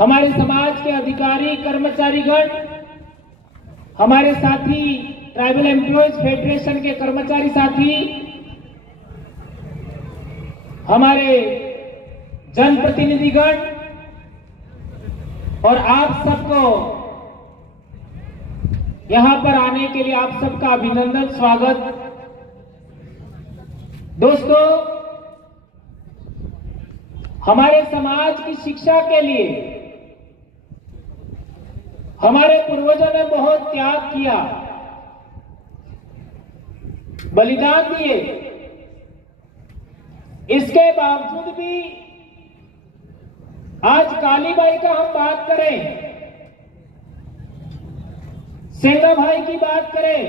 हमारे समाज के अधिकारी कर्मचारीगण, हमारे साथी ट्राइबल एम्प्लॉयज फेडरेशन के कर्मचारी साथी, हमारे जनप्रतिनिधिगण और आप सबको यहां पर आने के लिए आप सबका अभिनंदन, स्वागत। दोस्तों, हमारे समाज की शिक्षा के लिए हमारे पूर्वजों ने बहुत त्याग किया, बलिदान दिए। इसके बावजूद भी आज कालीबाई का हम बात करें, सेंगा भाई की बात करें,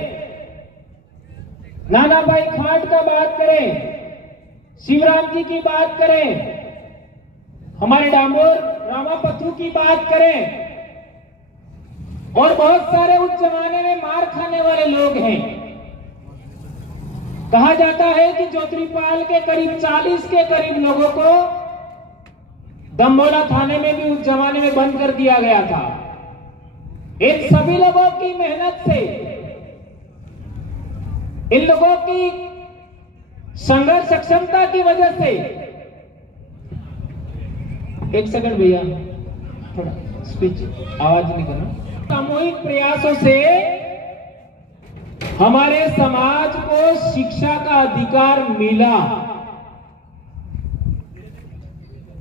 नाना भाई खाट का बात करें, शिवराम जी की बात करें, हमारे डामोर रामापथु की बात करें, और बहुत सारे उस जमाने में मार खाने वाले लोग हैं। कहा जाता है कि ज्योतिपाल के करीब 40 के करीब लोगों को दमोला थाने में भी उस जमाने में बंद कर दिया गया था। इन सभी लोगों की मेहनत से, इन लोगों की संघर्ष सक्षमता की वजह से, एक सेकंड भैया, थोड़ा स्पीच आवाज नहीं करना। सामूहिक प्रयासों से हमारे समाज को शिक्षा का अधिकार मिला।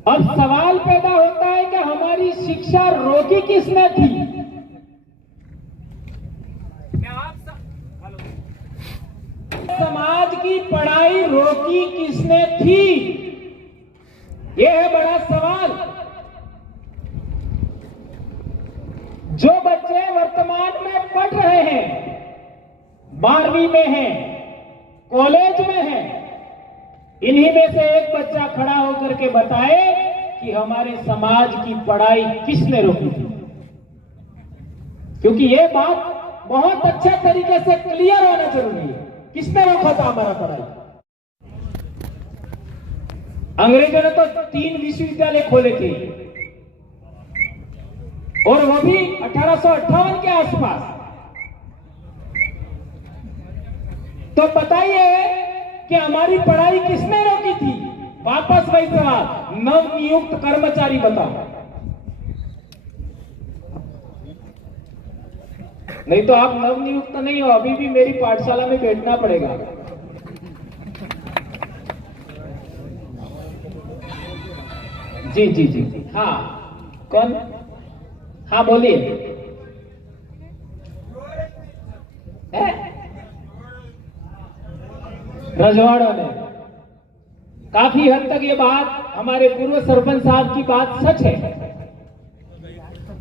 अब सवाल पैदा होता है कि हमारी शिक्षा रोकी किसने थी? समाज की पढ़ाई रोकी किसने थी? यह है बड़ा सवाल। जो बच्चे वर्तमान में पढ़ रहे हैं, 12वीं में हैं, कॉलेज में हैं, इन्हीं में से एक बच्चा खड़ा होकर के बताए कि हमारे समाज की पढ़ाई किसने रोकी थी। क्योंकि यह बात बहुत अच्छे तरीके से क्लियर होना जरूरी है। किसने रोका था हमारा पढ़ाई? अंग्रेजों ने तो 3 विश्वविद्यालय खोले थे, और वो भी 1858 के आसपास। तो बताइए कि हमारी पढ़ाई किसने रोकी थी? वापस वही सवाल, नवनियुक्त कर्मचारी बताओ। नहीं तो आप नवनियुक्त नहीं हो, अभी भी मेरी पाठशाला में बैठना पड़ेगा। जी जी जी, हाँ, कौन? हाँ बोलिए। रजवाड़ों ने काफी हद तक ये बात, हमारे पूर्व सरपंच साहब की बात सच है।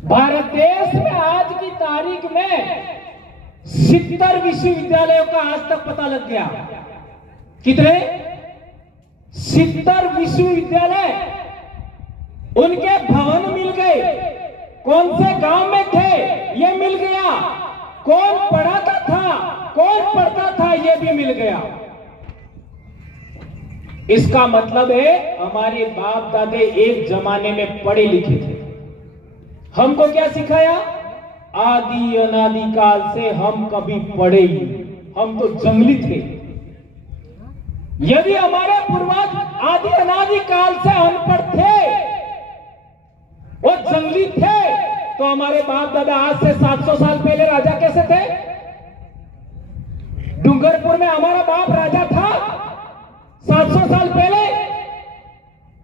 भारत देश में आज की तारीख में 70 विश्वविद्यालयों का आज तक पता लग गया। कितने? 70 विश्वविद्यालय। उनके भवन मिल गए। कौन से गांव में थे ये मिल गया। कौन पढ़ाता था, कौन पढ़ता था ये भी मिल गया। इसका मतलब है हमारे बाप दादे एक जमाने में पढ़े लिखे थे। हमको क्या सिखाया? आदि अनादि काल से हम कभी पढ़े ही नहीं, हम तो जंगली थे। यदि हमारे पूर्वज आदि अनादि काल से अनपढ़ थे, वो जंगली थे, तो हमारे बाप दादा आज से 700 साल पहले राजा कैसे थे? डूंगरपुर में हमारा बाप राजा था 700 साल पहले।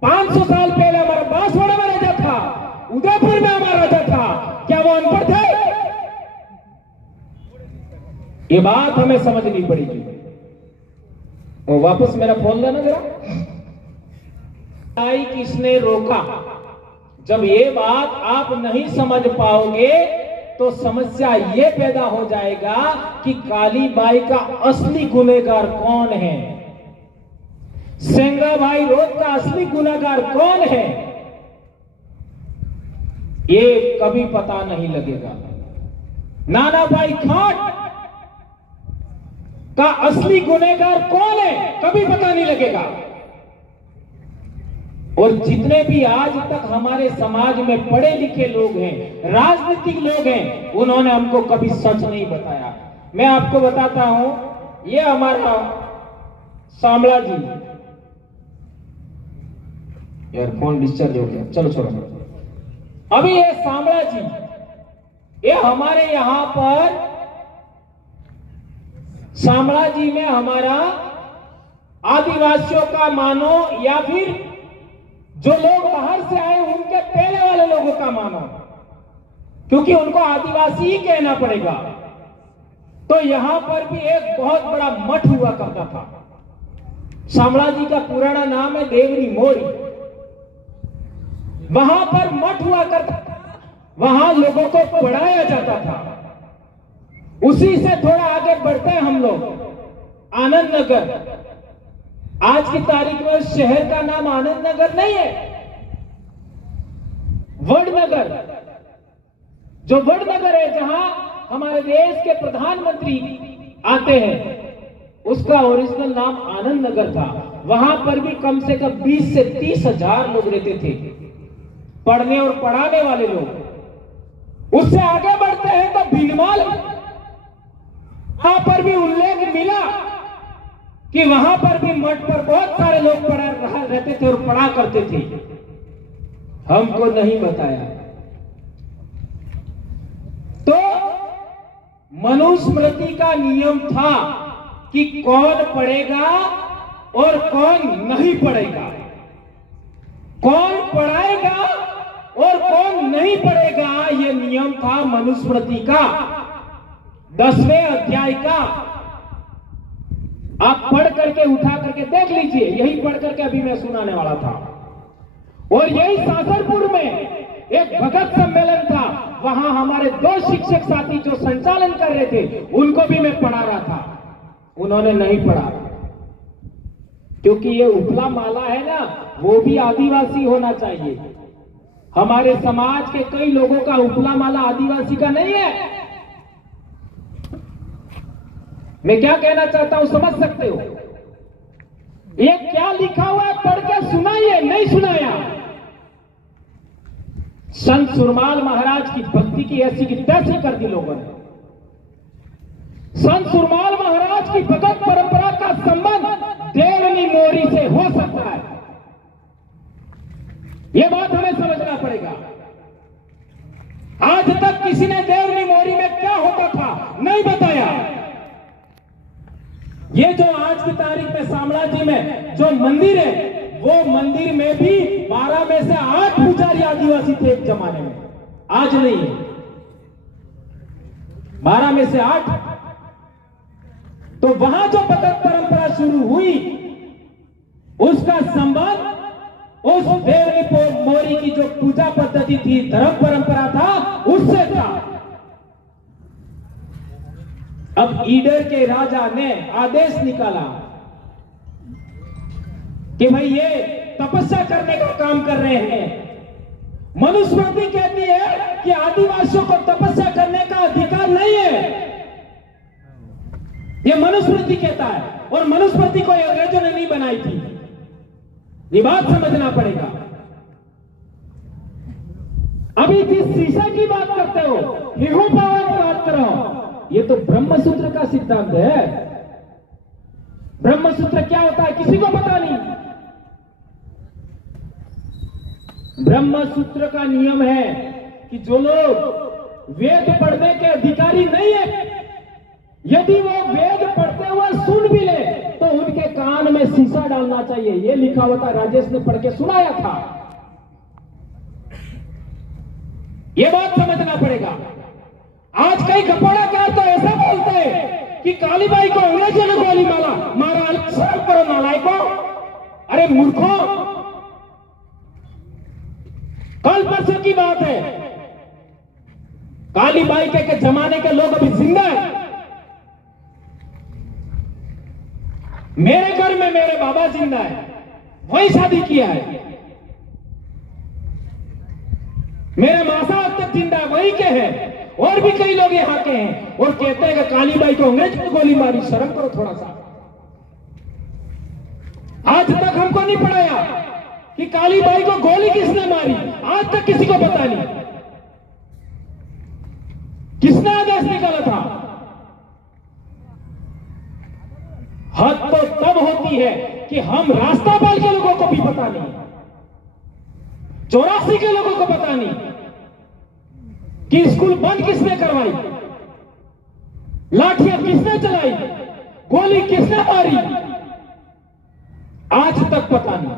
500 साल पहले हमारा बांसवाड़ा में राजा था, उदयपुर में हमारा राजा था। क्या वो अनपढ़ थे? ये बात हमें समझनी पड़ेगी। और वापस मेरा फोन लेना जरा। पढ़ाई किसने रोका? जब ये बात आप नहीं समझ पाओगे तो समस्या ये पैदा हो जाएगा कि कालीबाई का असली गुनहगार कौन है, सेंगा भाई रोड का असली गुनहगार कौन है, ये कभी पता नहीं लगेगा। नाना भाई खाट का असली गुनहगार कौन है, कभी पता नहीं लगेगा। और जितने भी आज तक हमारे समाज में पढ़े लिखे लोग हैं, राजनीतिक लोग हैं, उन्होंने हमको कभी सच नहीं बताया। मैं आपको बताता हूं, ये हमारा सांबला जी, यार फोन डिस्चार्ज हो गया, चलो छोड़ो। अभी ये सांबला जी, ये हमारे यहां पर सांबला जी में हमारा आदिवासियों का मानो या फिर जो लोग बाहर से आए उनके पहले वाले लोगों का मानो, क्योंकि उनको आदिवासी ही कहना पड़ेगा। तो यहां पर भी एक बहुत बड़ा मठ हुआ करता था। सांबला जी का पुराना नाम है देवरी मोरी। वहां पर मठ हुआ करता था, वहां लोगों को पढ़ाया जाता था। उसी से थोड़ा आगे बढ़ते हैं हम लोग, आनंद नगर। आज की तारीख में उस शहर का नाम आनंद नगर नहीं है, वडनगर। जो वडनगर है, जहां हमारे देश के प्रधानमंत्री आते हैं, उसका ओरिजिनल नाम आनंद नगर था। वहां पर भी कम से कम 20 से 30 हजार लोग रहते थे, पढ़ने और पढ़ाने वाले लोग। उससे आगे बढ़ते हैं तो भीनमाल, वहां पर भी उल्लेख मिला कि वहां पर भी मठ पर बहुत सारे लोग रहते थे और पढ़ा करते थे। हमको नहीं बताया। तो मनुस्मृति का नियम था कि कौन पढ़ेगा और कौन नहीं पढ़ेगा, कौन पढ़ाएगा और कौन नहीं पढ़ेगा। यह नियम था मनुस्मृति का 10वें अध्याय का। आप पढ़ करके उठा करके देख लीजिए, यही पढ़ करके अभी मैं सुनाने वाला था। और यही सासरपुर में एक भगत सम्मेलन था, वहां हमारे 2 शिक्षक साथी जो संचालन कर रहे थे, उनको भी मैं पढ़ा रहा था। उन्होंने नहीं पढ़ा, क्योंकि ये उपला माला है ना, वो भी आदिवासी होना चाहिए। हमारे समाज के कई लोगों का उपला माला आदिवासी का नहीं है। मैं क्या कहना चाहता हूं, समझ सकते हो? ये क्या लिखा हुआ है, पढ़ के सुनाइए। नहीं सुनाया। संत सुरमाल महाराज की भक्ति की ऐसी की तैसी कर दी लोगों ने। संत सुरमाल महाराज की भगत परंपरा का संबंध देवनी मोरी से हो सकता है, यह बात हमें समझना पड़ेगा। आज तक किसी ने देवनी मोरी में क्या होता था नहीं बताया। ये जो आज की तारीख में सांबला जी में जो मंदिर है, वो मंदिर में भी 12 में से 8 पुजारी आदिवासी थे एक जमाने में, आज नहीं है। 12 में से 8। तो वहां जो भगत परंपरा शुरू हुई, उसका संबंध उस देवनी मोरी की जो पूजा पद्धति थी, धर्म परंपरा था, उससे था। अब ईडर के राजा ने आदेश निकाला कि भाई ये तपस्या करने का काम कर रहे हैं। मनुस्मृति कहती है कि आदिवासियों को तपस्या करने का अधिकार नहीं है, ये मनुस्मृति कहता है। और मनुस्मृति को अंग्रेजों ने नहीं बनाई थी, ये बात समझना पड़ेगा। अभी जिस शीशा की बात करते हो, हिहू पावर की बात करो, ये तो ब्रह्मसूत्र का सिद्धांत है। ब्रह्मसूत्र क्या होता है किसी को पता नहीं। ब्रह्मसूत्र का नियम है कि जो लोग वेद पढ़ने के अधिकारी नहीं है, यदि वो वेद पढ़ते हुए सुन भी ले तो उनके कान में शीशा डालना चाहिए। ये लिखा हुआ था, राजेश ने पढ़ के सुनाया था। ये बात समझना पड़ेगा। आज कई कपोड़ा क्या तो ऐसा बोलते हैं कि कालीबाई को अंग्रेजों ने गोली मारा। शर्म करो नालायको, अरे मूर्खों। कल परसों की बात है, कालीबाई के जमाने के लोग अभी जिंदा है। मेरे घर में मेरे बाबा जिंदा है, वही शादी किया है। मेरे मासा अब तक जिंदा है, वही के हैं। और भी कई लोग यहां के हैं और कहते हैं कि कालीबाई को अंग्रेज ने गोली मारी। शर्म करो थोड़ा सा। आज तक हमको नहीं पढ़ाया कि काली बाई को गोली किसने मारी, आज तक किसी को पता नहीं। किसने आदेश निकाला था? हद तो तब होती है कि हम रास्तापाल के लोगों को भी पता नहीं, 84 के लोगों को पता नहीं कि स्कूल बंद किसने करवाई, लाठियां किसने चलाई, गोली किसने मारी, आज तक पता नहीं।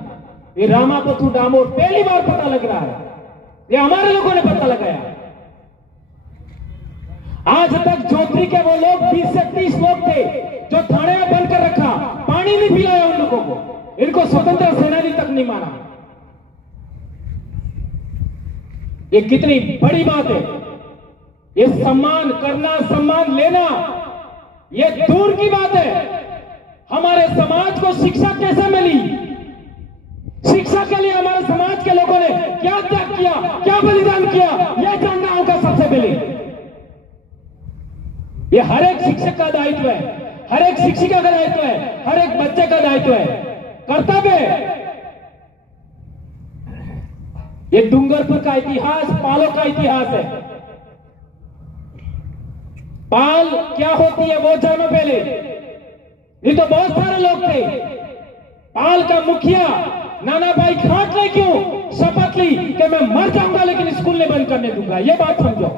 ये रामापथु डामोर पहली बार पता लग रहा है, ये हमारे लोगों ने पता लगाया। आज तक जोत्री के वो लोग 20 से 30 लोग थे जो थाने में बंद कर रखा, पानी नहीं पिलाया उन लोगों को, इनको स्वतंत्र सेनानी तक नहीं माना। ये कितनी बड़ी बात है। ये सम्मान करना, सम्मान लेना, ये दूर की बात है। हमारे समाज को शिक्षा कैसे मिली? शिक्षा के लिए हमारे समाज के लोगों ने क्या त्याग किया, क्या बलिदान किया, यह जानना होगा सबसे पहले। ये हर एक शिक्षक का दायित्व है, हर एक शिक्षिका का दायित्व है, हर एक बच्चे का दायित्व है, कर्तव्य है। ये डूंगरपुर का इतिहास पालों का इतिहास है। पाल क्या होती है वो जानो पहले। ये तो बहुत सारे लोग थे। पाल का मुखिया नाना भाई खाट ने क्यों शपथ ली कि मैं मर जाऊंगा लेकिन स्कूल नहीं बंद करने दूंगा। ये बात समझो।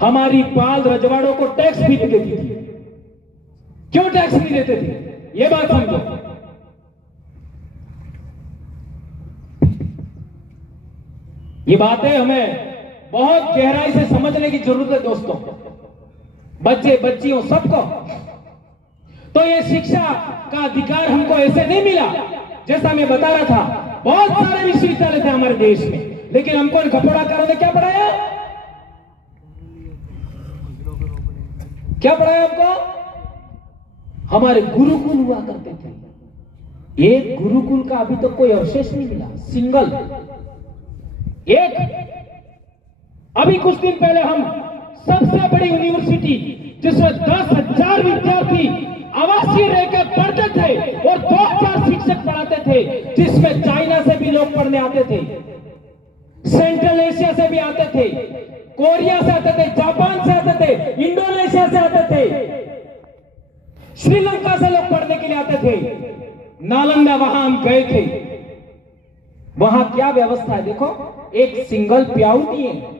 हमारी पाल रजवाड़ों को टैक्स भी नहीं देती थी। क्यों टैक्स नहीं देते थे? ये बात समझो। ये बातें हमें बहुत गहराई से समझने की जरूरत है दोस्तों, बच्चे बच्चियों सबको। तो ये शिक्षा का अधिकार हमको ऐसे नहीं मिला। जैसा मैं बता रहा था, बहुत सारे विश्वविद्यालय थे हमारे देश में, लेकिन हमको इन घपोड़ाकारों ने क्या पढ़ाया? क्या पढ़ाया हमको? हमारे गुरुकुल हुआ करते थे। एक गुरुकुल का अभी तक कोई अवशेष नहीं मिला, सिंगल एक। अभी कुछ दिन पहले हम सबसे बड़ी यूनिवर्सिटी जिसमें 10,000 विद्यार्थी आवासीय रहकर पढ़ते थे और 2,000 शिक्षक पढ़ाते थे, जिसमें चाइना से भी लोग पढ़ने आते थे, सेंट्रल एशिया से भी आते थे, कोरिया से आते थे, जापान से आते थे, इंडोनेशिया से आते थे, श्रीलंका से लोग पढ़ने के लिए आते थे। नालंदा वहां हम गए थे। वहां क्या व्यवस्था है देखो, एक सिंगल प्याऊ नहीं है।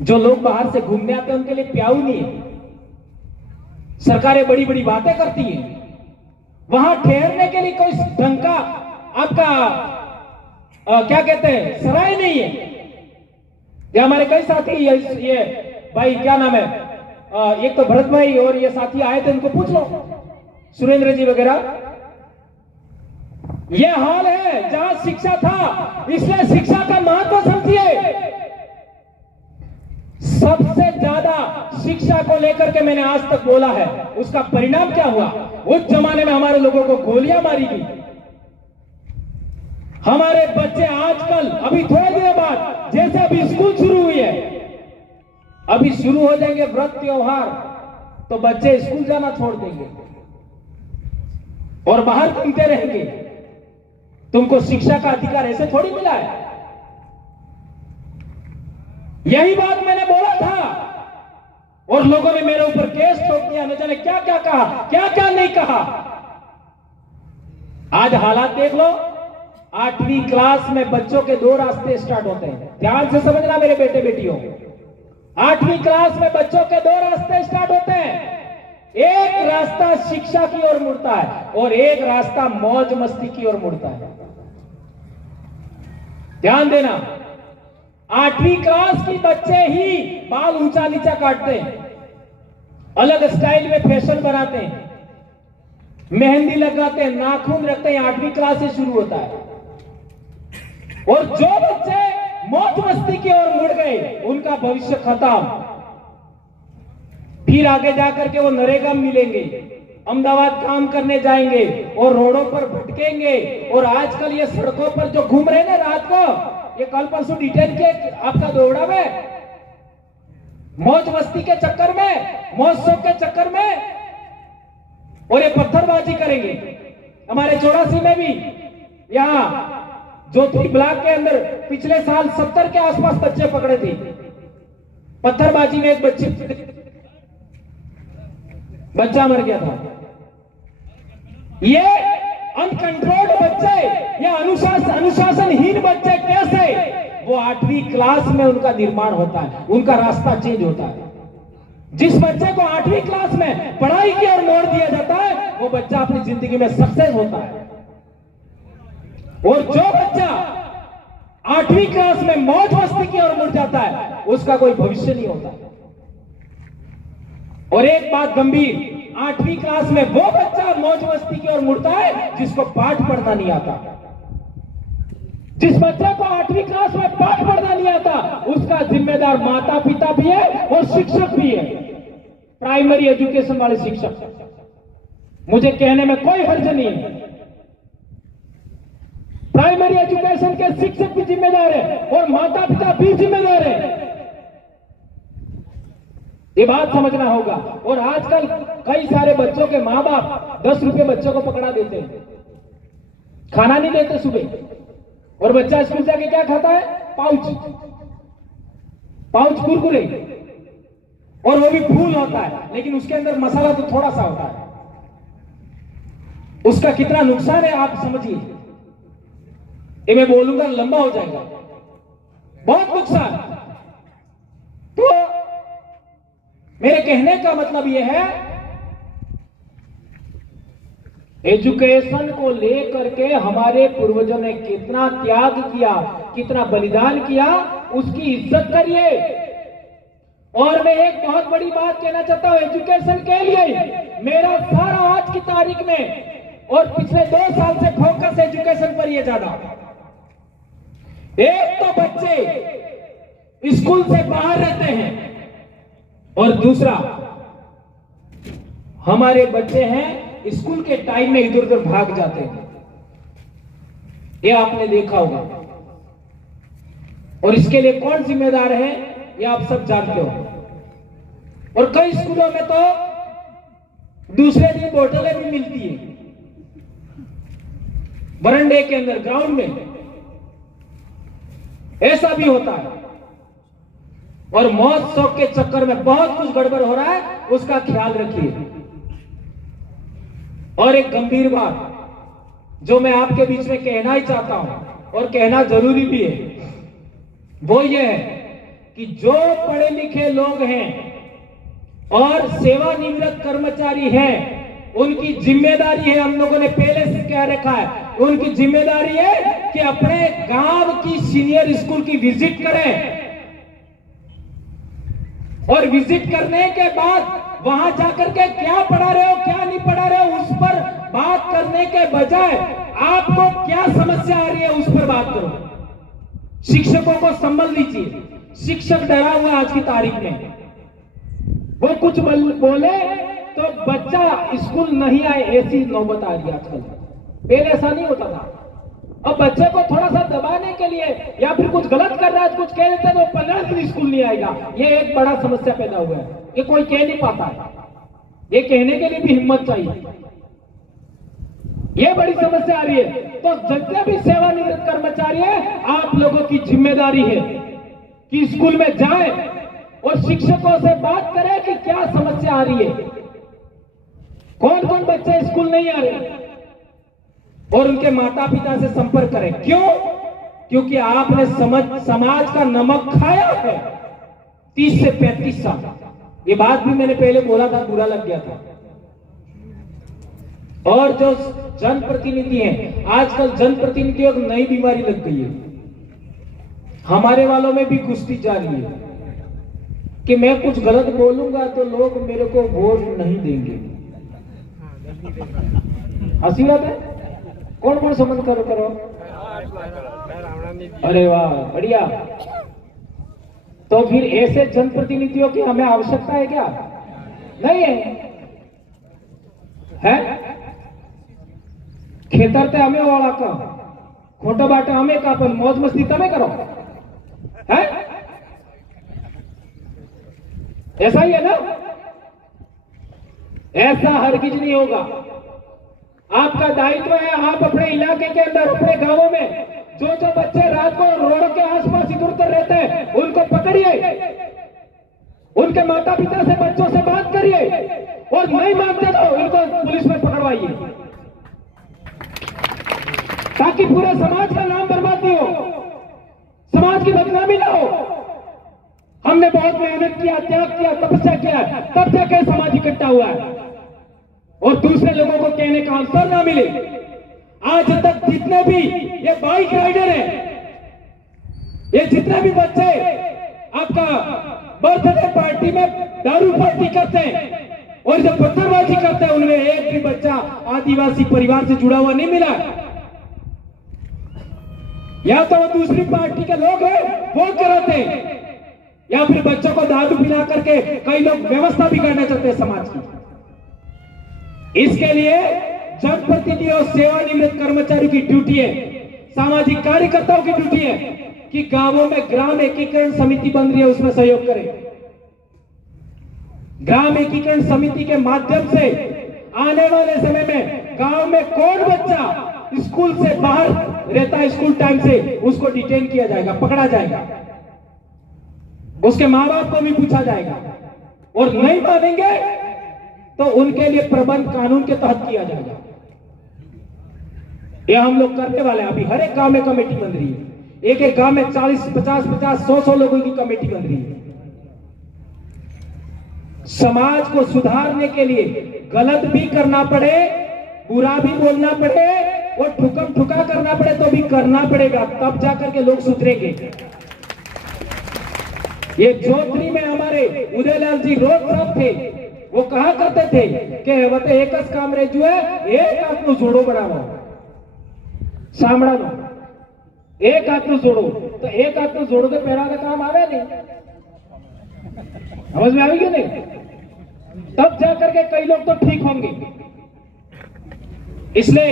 जो लोग बाहर से घूमने आते हैं उनके लिए प्याऊ नहीं है। सरकारें बड़ी बड़ी बातें करती हैं, वहां ठहरने के लिए कोई ढंग का आपका क्या कहते हैं सराय नहीं है। ये हमारे कई साथी ये भाई क्या नाम है, एक तो भरत भाई और ये साथी आए थे, उनको पूछ लो, सुरेंद्र जी वगैरह। ये हाल है जहां शिक्षा था, इसलिए शिक्षा का महत्व समझिए। सबसे ज्यादा शिक्षा को लेकर के मैंने आज तक बोला है, उसका परिणाम क्या हुआ? उस जमाने में हमारे लोगों को गोलियां मारी गई। हमारे बच्चे आजकल अभी थोड़े दिनों बाद, जैसे अभी स्कूल शुरू हुई है, अभी शुरू हो जाएंगे व्रत त्योहार, तो बच्चे स्कूल जाना छोड़ देंगे और बाहर घूमते रहेंगे। तुमको शिक्षा का अधिकार ऐसे थोड़ी मिला है। यही बात मैंने बोला था और लोगों ने मेरे ऊपर केस ठोक दिया, न जाने क्या क्या कहा, क्या क्या नहीं कहा। आज हालात देख लो। 8वीं क्लास में बच्चों के 2 रास्ते स्टार्ट होते हैं। ध्यान से समझना मेरे बेटे बेटियों, 8वीं क्लास में बच्चों के 2 रास्ते स्टार्ट होते हैं। एक रास्ता शिक्षा की ओर मुड़ता है और एक रास्ता मौज मस्ती की ओर मुड़ता है। ध्यान देना, 8वीं क्लास की बच्चे ही बाल ऊंचा नीचा काटते हैं, अलग स्टाइल में फैशन बनाते हैं, मेहंदी लगाते हैं, नाखून रखते हैं। 8वीं क्लास से शुरू होता है। और जो बच्चे मौज मस्ती की ओर मुड़ गए, उनका भविष्य खत्म। फिर आगे जाकर के वो नरेगा में मिलेंगे, अहमदाबाद काम करने जाएंगे और रोडों पर भटकेंगे। और आजकल ये सड़कों पर जो घूम रहे हैं रात को, ये कल परसों डिटेन के आपका दौड़ा में, मौज मस्ती के चक्कर में, मौज शौक के चक्कर में, और ये पत्थरबाजी करेंगे। हमारे 84 में भी यहाँ जोधपुर ब्लॉक के अंदर पिछले साल 70 के आसपास बच्चे पकड़े थे। पत्थरबाजी में एक बच्चा मर गया था। ये अनकंट्रोल्ड बच्चे, ये अनुशासनहीन बच्चे कैसे, वो 8वीं क्लास में उनका निर्माण होता है, उनका रास्ता चेंज होता है। जिस बच्चे को 8वीं क्लास में पढ़ाई की ओर मोड़ दिया जाता है, वो बच्चा अपनी जिंदगी में सक्सेस होता है। और जो बच्चा 8वीं क्लास में मौज मस्ती की ओर मुड़ जाता है, उसका कोई भविष्य नहीं होता। और एक बात गंभीर, 8वीं क्लास में वो बच्चा मौज मस्ती की ओर मुड़ता है जिसको पाठ पढ़ना नहीं आता। जिस बच्चे को 8वीं क्लास में पाठ पढ़ना नहीं आता, उसका जिम्मेदार माता पिता भी है और शिक्षक भी है, प्राइमरी एजुकेशन वाले शिक्षक। मुझे कहने में कोई हर्ज नहीं है, प्राइमरी एजुकेशन के शिक्षक भी जिम्मेदार है और माता पिता भी जिम्मेदार है। ये बात समझना होगा। और आजकल कई सारे बच्चों के माँ बाप 10 रुपए बच्चों को पकड़ा देते हैं, खाना नहीं देते सुबह, और बच्चा स्कूल जाके क्या खाता है, पाउच कुरकुरे, और वो भी फूल होता है, लेकिन उसके अंदर मसाला तो थोड़ा सा होता है। उसका कितना नुकसान है आप समझिए। ये मैं बोलूंगा लंबा हो जाएगा, बहुत नुकसान। तो मेरे कहने का मतलब यह है, एजुकेशन को लेकर के हमारे पूर्वजों ने कितना त्याग किया, कितना बलिदान किया, उसकी इज्जत करिए। और मैं एक बहुत बड़ी बात कहना चाहता हूं एजुकेशन के लिए। मेरा सारा आज की तारीख में और पिछले 2 साल से फोकस एजुकेशन पर ही ज्यादा। एक तो बच्चे स्कूल से बाहर रहते हैं, और दूसरा हमारे बच्चे हैं स्कूल के टाइम में इधर उधर भाग जाते हैं। ये आपने देखा होगा। और इसके लिए कौन जिम्मेदार है, ये आप सब जानते हो। और कई स्कूलों में तो दूसरे दिन बोतलें भी मिलती है बरंडे के अंदर, ग्राउंड में, ऐसा भी होता है। और मौज शौक के चक्कर में बहुत कुछ गड़बड़ हो रहा है, उसका ख्याल रखिए। और एक गंभीर बात जो मैं आपके बीच में कहना ही चाहता हूं और कहना जरूरी भी है, वो ये है कि जो पढ़े लिखे लोग हैं और सेवानिवृत्त कर्मचारी हैं, उनकी जिम्मेदारी है, हम लोगों ने पहले से कह रखा है, उनकी जिम्मेदारी है कि अपने गांव की सीनियर स्कूल की विजिट करें, और विजिट करने के बाद वहां जाकर के क्या पढ़ा रहे हो, क्या नहीं पढ़ा रहे हो, उस पर बात करने के बजाय आपको क्या समस्या आ रही है उस पर बात करो। शिक्षकों को संभल दीजिए। शिक्षक डरा हुआ आज की तारीख में, वो कुछ बोले तो बच्चा स्कूल नहीं आए, ऐसी नौबत आ रही है आजकल। पहले ऐसा नहीं होता था। अब बच्चे को थोड़ा सा दबाने के लिए या फिर कुछ गलत कर रहा है, कुछ कह देते हैं तो 15 दिन स्कूल नहीं आएगा। ये एक बड़ा समस्या पैदा हुआ है, ये कोई कह नहीं पाता है। ये कहने के लिए भी हिम्मत चाहिए, ये बड़ी समस्या आ रही है। तो जितने भी सेवानिवृत्त कर्मचारी है, आप लोगों की जिम्मेदारी है कि स्कूल में जाए और शिक्षकों से बात करें कि क्या समस्या आ रही है, कौन कौन बच्चे स्कूल नहीं आ रहे, और उनके माता पिता से संपर्क करें। क्यों? क्योंकि आपने समाज का नमक खाया है 30 से 35 साल। ये बात भी मैंने पहले बोला था, बुरा लग गया था। और जो जनप्रतिनिधि हैं, आजकल जनप्रतिनिधियों को नई बीमारी लग गई है। हमारे वालों में भी कुश्ती जारी है कि मैं कुछ गलत बोलूंगा तो लोग मेरे को वोट नहीं देंगे। हंसी बात है। कौन कौन समझ करो। अरे वाह, बढ़िया। तो फिर ऐसे जनप्रतिनिधियों की हमें आवश्यकता है क्या? नहीं है? खेतर ते हमें वाला का खोटा बाटा हमें का, पर मौज मस्ती तमें करो है? ऐसा ही है ना? ऐसा हरगिज नहीं होगा। आपका दायित्व है, आप अपने इलाके के अंदर, अपने गांवों में जो जो बच्चे रात को रोड के आसपास इधर उधर रहते हैं उनको पकड़िए, उनके माता पिता से, बच्चों से बात करिए, और नहीं मानते तो इनको पुलिस में पकड़वाइए, ताकि पूरे समाज का नाम बर्बाद नहीं हो, समाज की बदनामी ना हो। हमने बहुत मेहनत किया, त्याग किया, तपस्या किया, तब जाके समाज इकट्ठा हुआ है, और दूसरे लोगों को कहने का अवसर ना मिले। आज तक जितने भी ये बाइक राइडर हैं, ये जितने भी बच्चे आपका बर्थडे पार्टी में दारू पार्टी करते हैं और जब पत्थरबाजी करते हैं, उनमें एक भी बच्चा आदिवासी परिवार से जुड़ा हुआ नहीं मिला। या तो वो दूसरी पार्टी के लोग हैं, वोट कराते हैं, या फिर बच्चों को दारू पिला करके कई लोग व्यवस्था भी करना चाहते हैं समाज की। इसके लिए जनप्रतिनिधि और सेवानिवृत्त कर्मचारियों की ड्यूटी है, सामाजिक कार्यकर्ताओं की ड्यूटी है कि गांवों में ग्राम एकीकरण समिति बन रही है, उसमें सहयोग करें। ग्राम एकीकरण समिति के माध्यम से आने वाले समय में गांव में कौन बच्चा स्कूल से बाहर रहता है, स्कूल टाइम से, उसको डिटेन किया जाएगा, पकड़ा जाएगा, उसके मां बाप को भी पूछा जाएगा, और नहीं मानेंगे तो उनके लिए प्रबंध कानून के तहत किया जाएगा। ये हम लोग करने वाले हैं। अभी हर एक गांव में कमेटी बन रही है, एक एक गांव में 40, 50, 100 लोगों की कमेटी बन रही है। समाज को सुधारने के लिए गलत भी करना पड़े, बुरा भी बोलना पड़े, और ठुकम ठुका करना पड़े तो भी करना पड़ेगा, तब जाकर के लोग सुधरेंगे। ये जोधरी में हमारे उदयलाल जी रोज साहब थे, वो कहा करते थे कि वह एक काम रह जो है, एक हाथ नु जोड़ो बनाओ, सामड़ा नो एक हाथ नु जोड़ो, तो एक हाथ नु जोड़ो तो पैरा का काम आवे नहीं, समझ में आएगी नहीं? तब जाकर के कई लोग तो ठीक होंगे। इसलिए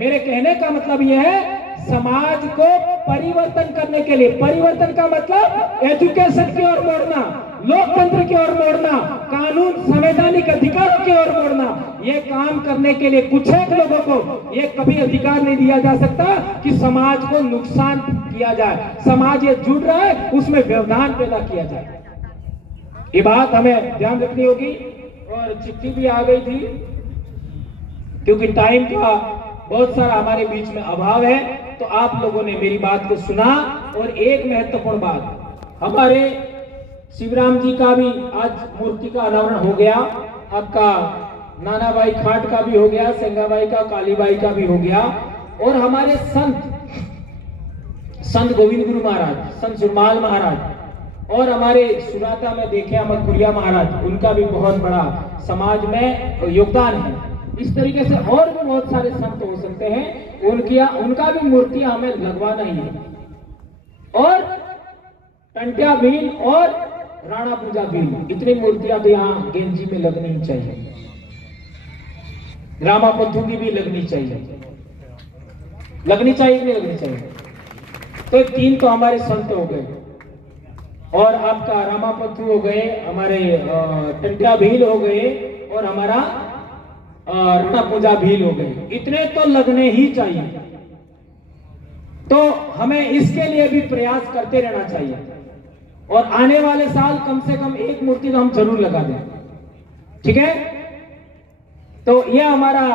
मेरे कहने का मतलब यह है, समाज को परिवर्तन करने के लिए, परिवर्तन का मतलब एजुकेशन की ओर मोड़ना, लोकतंत्र की ओर मोड़ना, कानून संवैधानिक अधिकारों की ओर मोड़ना, ये काम करने के लिए कुछ एक लोगों को ये कभी अधिकार नहीं दिया जा सकता कि समाज को नुकसान किया जाए। समाज ये जुड़ रहा है, उसमें व्यवधान पैदा किया जाए, ये बात हमें ध्यान रखनी होगी। और चिट्ठी भी आ गई थी, क्योंकि टाइम का बहुत सारा हमारे बीच में अभाव है, तो आप लोगों ने मेरी बात को सुना। और एक महत्वपूर्ण बात, हमारे शिवराम जी का भी आज मूर्ति का अनावरण हो गया, आपका नानाबाई खाट का भी हो गया, सेंगाबाई का, कालीबाई का भी हो गया, और हमारे संत गोविंद गुरु महाराज, संत सुरमाल महाराज, और हमारे सुराता में देखे अमरपुरिया महाराज, उनका भी बहुत बड़ा समाज में योगदान है। इस तरीके से और भी बहुत सारे संत हो सकते हैं, उनका भी मूर्तियां हमें लगवाना ही है। और टंटिया भील और राणा पूजा भील, इतनी मूर्तियां तो यहाँ गेंजी में लगनी चाहिए, रामा पत्थू की भी लगनी चाहिए, लगनी चाहिए कि नहीं लगनी चाहिए? तो 3 तो हमारे संत हो गए, और आपका रामा पत्थू हो गए, हमारे टंटिया भील हो गए, और हमारा राणा पूजा भील हो गए, इतने तो लगने ही चाहिए। तो हमें इसके लिए भी प्रयास करते रहना चाहिए, और आने वाले साल कम से कम एक मूर्ति तो हम जरूर लगा दें, ठीक है? तो यह हमारा